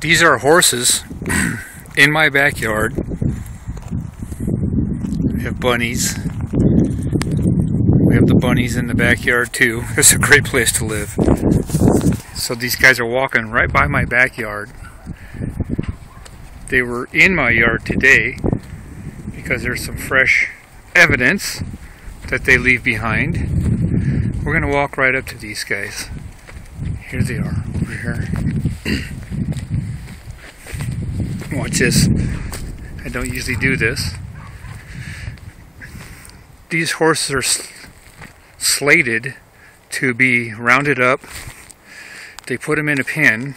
These are horses in my backyard. We have bunnies. We have the bunnies in the backyard too. It's a great place to live. So these guys are walking right by my backyard. They were in my yard today because there's some fresh evidence that they leave behind. We're going to walk right up to these guys. Here they are, over here. Watch this. I don't usually do this. These horses are slated to be rounded up. They put them in a pen.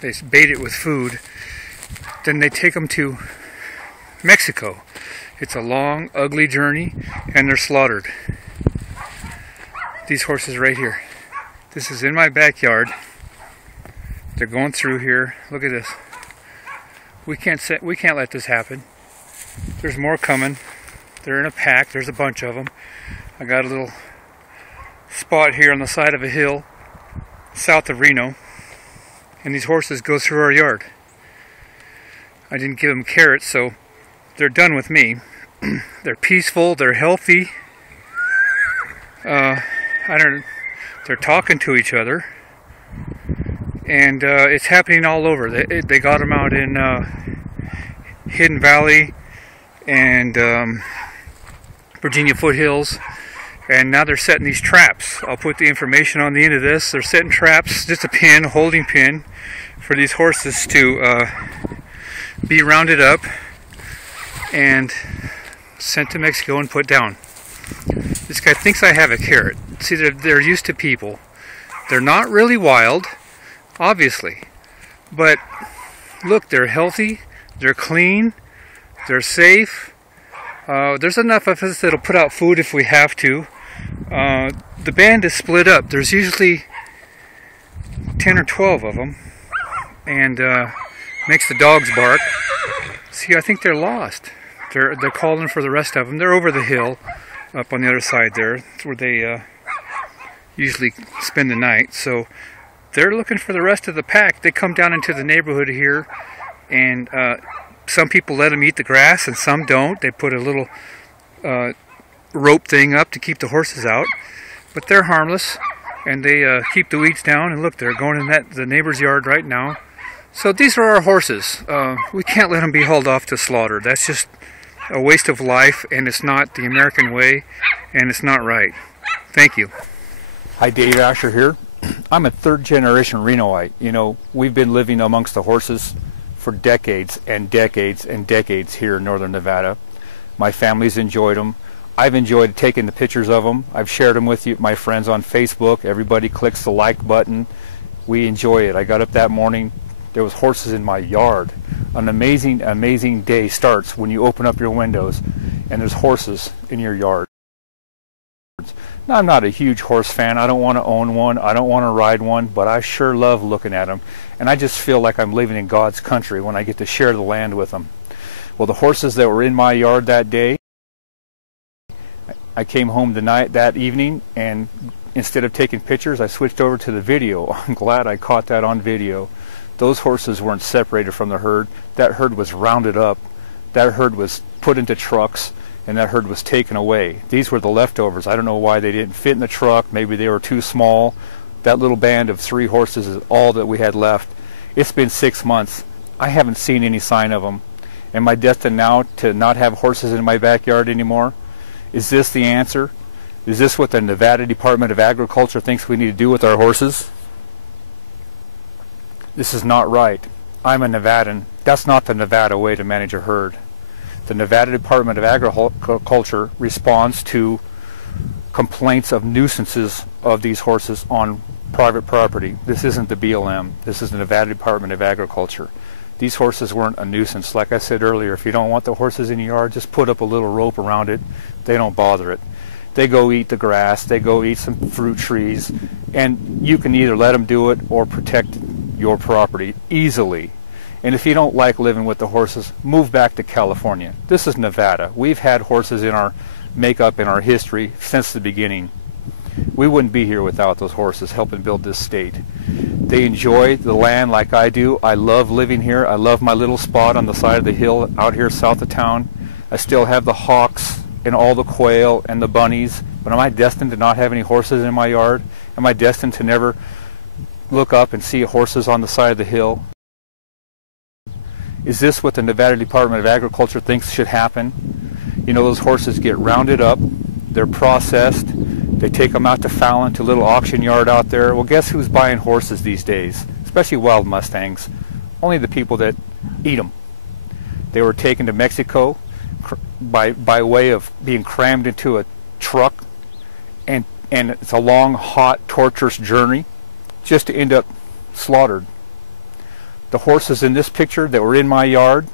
They bait it with food. Then they take them to Mexico. It's a long, ugly journey, and they're slaughtered. These horses right here. This is in my backyard. They're going through here. Look at this. We can't let this happen. There's more coming. They're in a pack. There's a bunch of them. I got a little spot here on the side of a hill south of Reno, and these horses go through our yard. I didn't give them carrots, so they're done with me. They're peaceful. They're healthy. They're talking to each other, and it's happening all over. They got them out in Hidden Valley and Virginia foothills, and now they're setting these traps. I'll put the information on the end of this. They're setting traps, just a pin, holding pin, for these horses to be rounded up and sent to Mexico and put down. This guy thinks I have a carrot. See, they're used to people. They're not really wild, obviously, but look, they're healthy, they're clean, they're safe. There's enough of us that'll put out food if we have to. The band is split up. There's usually 10 or 12 of them, and makes the dogs bark. See, I think they're lost. They're calling for the rest of them. They're over the hill, up on the other side there. It's where they usually spend the night. So they're looking for the rest of the pack. They come down into the neighborhood here, and some people let them eat the grass and some don't. They put a little rope thing up to keep the horses out, but they're harmless, and they keep the weeds down. And look, they're going in the neighbor's yard right now. So these are our horses. We can't let them be hauled off to slaughter. That's just a waste of life, and it's not the American way, and it's not right. Thank you. Hi, Dave Asher here. I'm a third-generation Renoite. You know, we've been living amongst the horses for decades and decades and decades here in northern Nevada. My family's enjoyed them. I've enjoyed taking the pictures of them. I've shared them with you, my friends, on Facebook. Everybody clicks the like button. We enjoy it. I got up that morning. There was horses in my yard. An amazing, amazing day starts when you open up your windows and there's horses in your yard. Now, I'm not a huge horse fan. I don't want to own one. I don't want to ride one, but I sure love looking at them. And I just feel like I'm living in God's country when I get to share the land with them. Well, the horses that were in my yard that day, I came home that evening, and instead of taking pictures, I switched over to the video. I'm glad I caught that on video. Those horses weren't separated from the herd. That herd was rounded up. That herd was put into trucks, and that herd was taken away. These were the leftovers. I don't know why they didn't fit in the truck. Maybe they were too small. That little band of 3 horses is all that we had left. It's been 6 months. I haven't seen any sign of them. Am I destined now to not have horses in my backyard anymore? Is this the answer? Is this what the Nevada Department of Agriculture thinks we need to do with our horses? This is not right. I'm a Nevadan. That's not the Nevada way to manage a herd. The Nevada Department of Agriculture responds to complaints of nuisances of these horses on private property. This isn't the BLM. This is the Nevada Department of Agriculture. These horses weren't a nuisance. Like I said earlier, if you don't want the horses in your yard, just put up a little rope around it. They don't bother it. They go eat the grass. They go eat some fruit trees. And you can either let them do it or protect your property easily. And if you don't like living with the horses, move back to California. This is Nevada. We've had horses in our makeup, in our history, since the beginning. We wouldn't be here without those horses helping build this state. They enjoy the land like I do. I love living here. I love my little spot on the side of the hill out here south of town. I still have the hawks and all the quail and the bunnies. But am I destined to not have any horses in my yard? Am I destined to never look up and see horses on the side of the hill? Is this what the Nevada Department of Agriculture thinks should happen? You know, those horses get rounded up, they're processed, they take them out to Fallon, to a little auction yard out there. Well, guess who's buying horses these days? Especially wild Mustangs. Only the people that eat them. They were taken to Mexico by way of being crammed into a truck, and it's a long, hot, torturous journey just to end up slaughtered. The horses in this picture that were in my yard,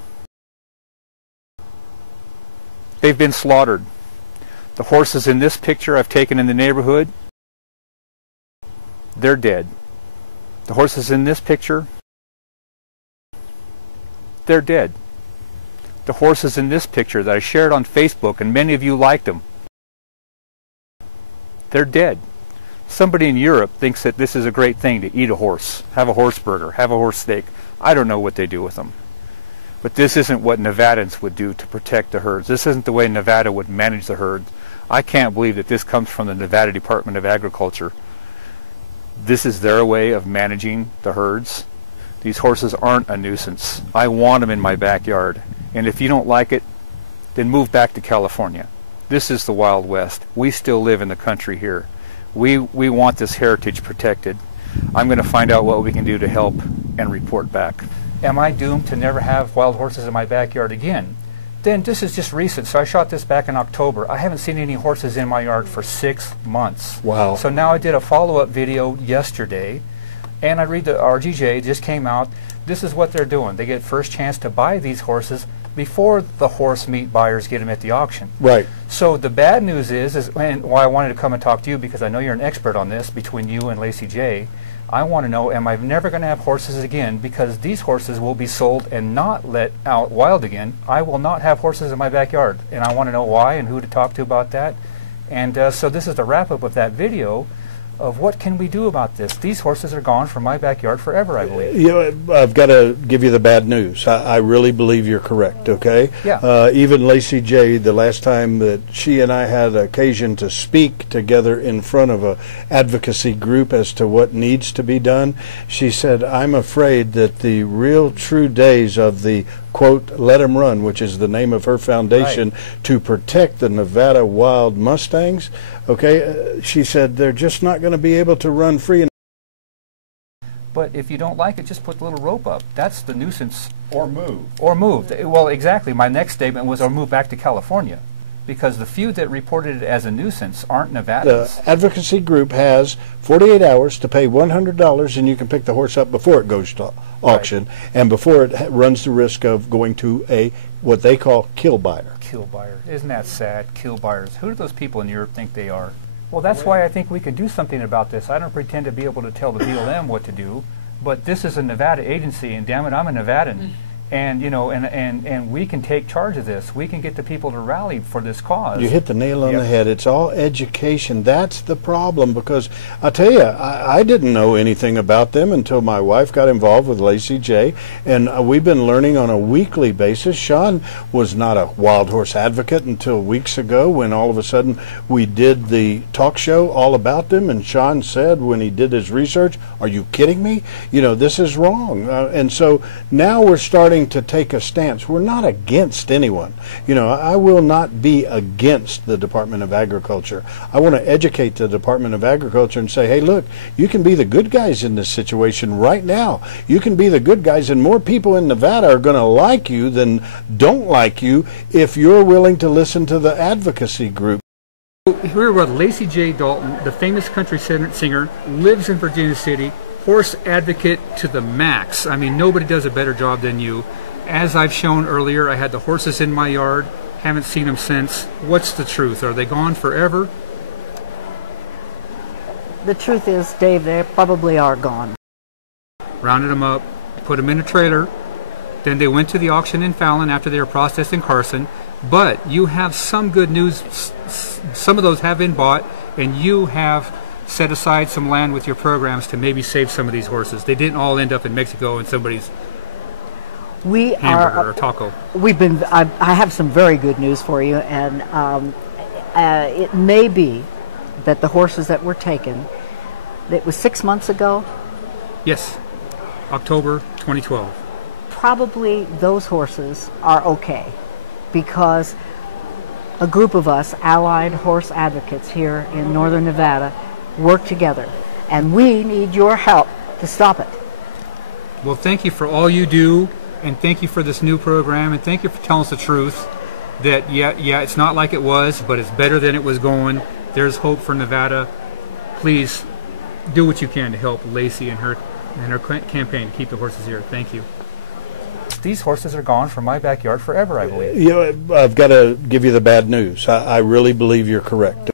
they've been slaughtered. The horses in this picture I've taken in the neighborhood, they're dead. The horses in this picture, they're dead. The horses in this picture that I shared on Facebook, and many of you liked them, they're dead. Somebody in Europe thinks that this is a great thing to eat a horse, have a horse burger, have a horse steak. I don't know what they do with them. But this isn't what Nevadans would do to protect the herds. This isn't the way Nevada would manage the herds. I can't believe that this comes from the Nevada Department of Agriculture. This is their way of managing the herds. These horses aren't a nuisance. I want them in my backyard. And if you don't like it, then move back to California. This is the Wild West. We still live in the country here. We want this heritage protected. I'm going to find out what we can do to help and report back. Am I doomed to never have wild horses in my backyard again? Then this is just recent. So I shot this back in October. I haven't seen any horses in my yard for 6 months. Wow. So now I did a follow-up video yesterday, and I read the RGJ just came out. This is what they're doing. They get first chance to buy these horses before the horse meat buyers get them at the auction. Right. So the bad news is and why I wanted to come and talk to you, because I know you're an expert on this, between you and Lacey J. I want to know, am I never going to have horses again? Because these horses will be sold and not let out wild again. I will not have horses in my backyard, and I want to know why and who to talk to about that. And so this is the wrap-up of that video of what can we do about this. These horses are gone from my backyard forever, I believe. You know, I've got to give you the bad news. I really believe you're correct, okay? Yeah. Even Lacey J., the last time that she and I had occasion to speak together in front of a advocacy group as to what needs to be done, she said, I'm afraid that the real true days of the quote, Let 'em Run, which is the name of her foundation, right, to protect the Nevada wild Mustangs, okay, she said they're just not going to be able to run free. But if you don't like it, just put the little rope up. That's the nuisance. Or move. Or move. Well, exactly. My next statement was, or move back to California. Because the few that reported it as a nuisance aren't Nevadans. The advocacy group has 48 hours to pay $100, and you can pick the horse up before it goes to auction, right, and before it runs the risk of going to a what they call kill buyer. Kill buyer. Isn't that sad? Kill buyers. Who do those people in Europe think they are? Well, that's why I think we can do something about this. I don't pretend to be able to tell the BLM what to do, but this is a Nevada agency, and damn it, I'm a Nevadan. And you know, and we can take charge of this. We can get the people to rally for this cause. You hit the nail on the head. It's all education. That's the problem, because I tell you, I didn't know anything about them until my wife got involved with Lacey J. And we've been learning on a weekly basis. Sean was not a wild horse advocate until weeks ago, when all of a sudden we did the talk show all about them. And Sean said, when he did his research, "Are you kidding me? You know, this is wrong." And so now we're starting to take a stance. We're not against anyone. You know, I will not be against the Department of Agriculture. I want to educate the Department of Agriculture and say, hey, look, you can be the good guys in this situation right now. You can be the good guys, and more people in Nevada are going to like you than don't like you if you're willing to listen to the advocacy group. Here with Lacey J. Dalton, the famous country singer, lives in Virginia City, horse advocate to the max. I mean, nobody does a better job than you. As I've shown earlier, I had the horses in my yard, haven't seen them since. What's the truth? Are they gone forever? The truth is, Dave, they probably are gone. Rounded them up, put them in a trailer, then they went to the auction in Fallon after they were processed in Carson. But you have some good news. Some of those have been bought, and you have set aside some land with your programs to maybe save some of these horses. They didn't all end up in Mexico in somebody's hamburger or taco. I have some very good news for you, and it may be that the horses that were taken, it was 6 months ago. Yes, October 2012. Probably those horses are okay, because a group of us, allied horse advocates here in northern Nevada, work together, and we need your help to stop it. Well, thank you for all you do, and thank you for this new program, and thank you for telling us the truth that yeah, it's not like it was, but it's better than it was going. There's hope for Nevada. Please do what you can to help Lacey and her campaign to keep the horses here. Thank you. These horses are gone from my backyard forever, I believe. I've got to give you the bad news. I really believe you're correct.